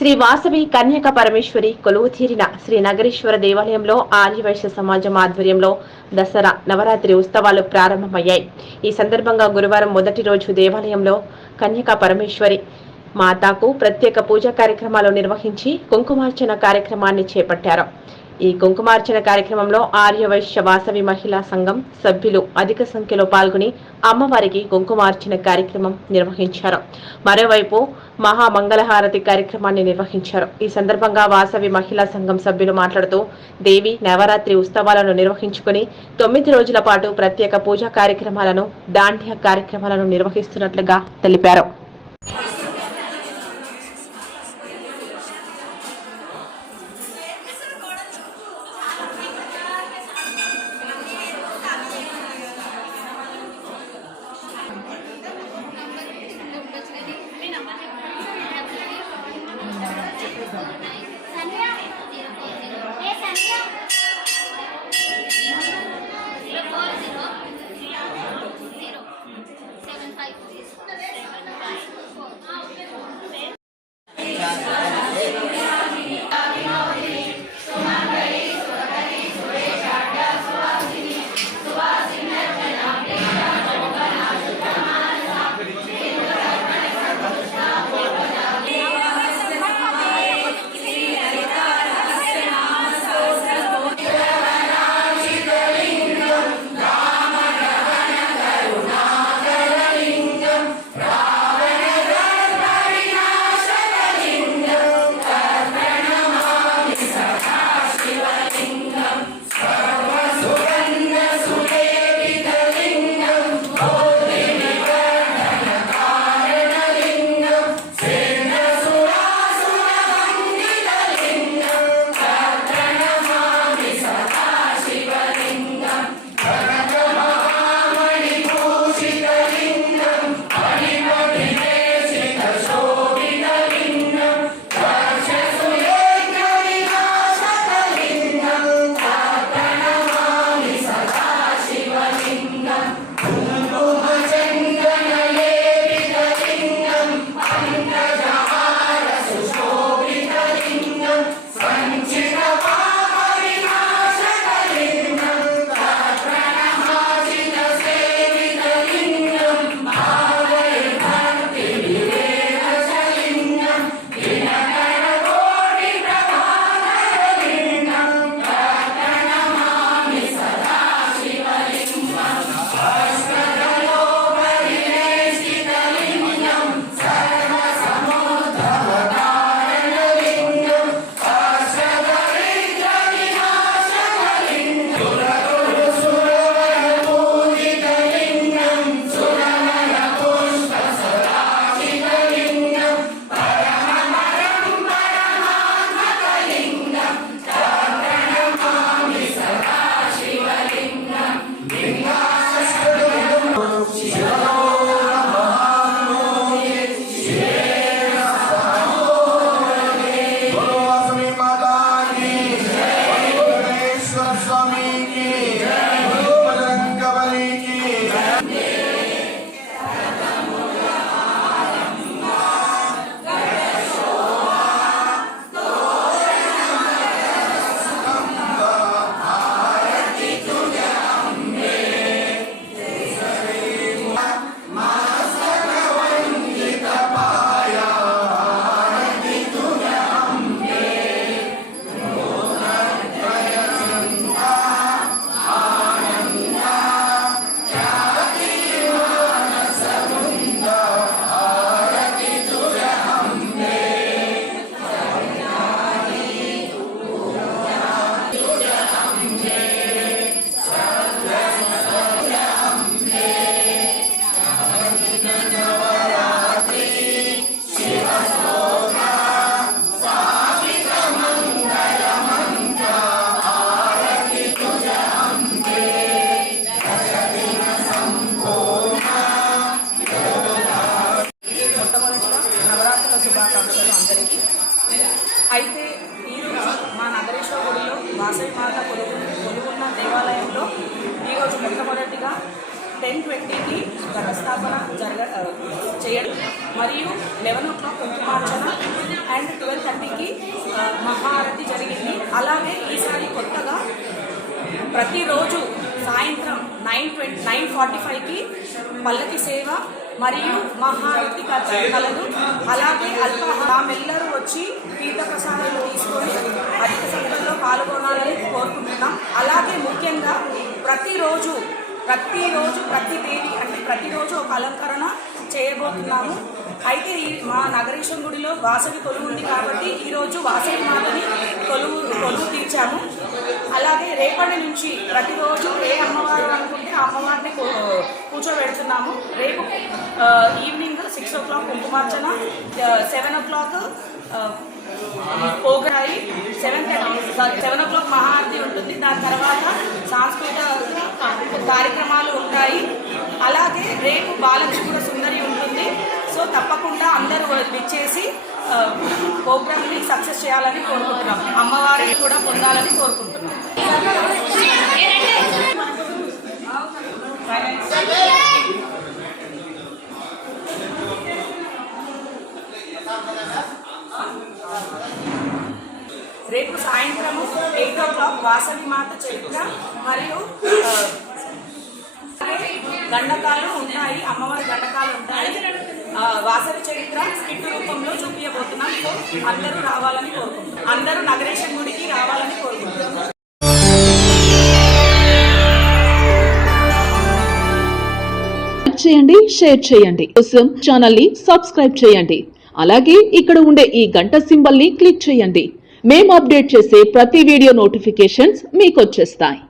శ్రీ వాసవి కన్యక పరమేశ్వరి కొలువు తీరిన శ్రీ నగరేశ్వర దేవాలయంలో ఆర్యవైశ్య సమాజం ఆధ్వర్యంలో దసరా నవరాత్రి ఉత్సవాలు ప్రారంభమయ్యాయి. ఈ సందర్భంగా గురువారం మొదటి రోజు దేవాలయంలో కన్యక పరమేశ్వరి మాతాకు ప్రత్యేక పూజా కార్యక్రమాలు నిర్వహించి కుంకుమార్చన కార్యక్రమాన్ని చేపట్టారు. ఈ కుంకుమార్చన కార్యక్రమంలో ఆర్యవైశ్య వాసవి మహిళా సంఘం సభ్యులు అధిక సంఖ్యలో పాల్గొని అమ్మవారికి కుంకుమార్చన కార్యక్రమం నిర్వహించారు. మరోవైపు మహామంగళహారతి కార్యక్రమాన్ని నిర్వహించారు. ఈ సందర్భంగా వాసవి మహిళా సంఘం సభ్యులు మాట్లాడుతూ దేవి నవరాత్రి ఉత్సవాలను నిర్వహించుకుని తొమ్మిది రోజుల పాటు ప్రత్యేక పూజా కార్యక్రమాలను దాండ్య కార్యక్రమాలను నిర్వహిస్తున్నట్లుగా తెలిపారు. Awesome. చేయడం. మరియు లెవెన్ ఓ క్లాక్ కుంకుమార్చన అండ్ ట్వెల్వ్ థర్టీకి మహారతి జరిగింది. అలాగే ఈసారి కొత్తగా ప్రతిరోజు సాయంత్రం నైన్ ట్వంటీ నైన్ ఫార్టీ ఫైవ్కి పల్లకి సేవ మరియు మహారతి కలదు. అలాగే అల్పాహారామెల్లరూ వచ్చి తీర్థ ప్రసాదాలు తీసుకొని అధిక సంఖ్యలో పాల్గొనాలని కోరుకుంటున్నాం. అలాగే ముఖ్యంగా ప్రతిరోజు ప్రతిరోజు ప్రతి దేవి అంటే ప్రతిరోజు ఒక అలంకరణ చేయబోతున్నాము. అయితే ఈ మా నగరేశ్వర గుడిలో వాసవి కొలువు ఉంది కాబట్టి ఈరోజు వాసవి మాతని కొలువు కొలువు తీర్చాము. అలాగే రేపటి నుంచి ప్రతిరోజు ఏ అమ్మవారు అనుకుంటే ఆ అమ్మవారిని కూర్చోబెడుతున్నాము. రేపు ఈవినింగ్ సిక్స్ ఓ క్లాక్ కుంకుమార్చన సెవెన్ ఓ క్లాక్ పోగరాయి సెవెన్ సెవెన్ ఓ క్లాక్ మహారతి ఉంటుంది. దాని తర్వాత సాంస్కృతిక కార్యక్రమాలు ఉంటాయి. అలాగే రేపు బాలకృష్ణ ఉంది సో తప్పకుండా అందరూ విచ్చేసి ప్రోగ్రామ్ని సక్సెస్ చేయాలని కోరుకుంటున్నాం. అమ్మవారిని కూడా పొందాలని కోరుకుంటున్నాం. రేపు సాయంత్రము ఎయిట్ ఓ క్లాక్ వాసవి మాత చరిత్ర మరియు గండకాలు ఉన్నాయి అమ్మవారి గండకాలు ఉంటాయి. వాసవి చరిత్ర స్కిట్ రూపంలో చూపించబోతున్నాం సో అందరూ రావాలని కోరుకుంటున్నాం అందరూ నగరేశం గుడికి రావాలని కోరుకుంటున్నాం చేయండి షేర్ చేయండి. కోసం ఛానల్ని సబ్స్క్రైబ్ చేయండి. అలాగే ఇక్కడ ఉండే ఈ గంట సింబల్ని క్లిక్ చేయండి. మేము అప్డేట్ చేసే ప్రతి వీడియో నోటిఫికేషన్స్ మీకు వచ్చేస్తాయి.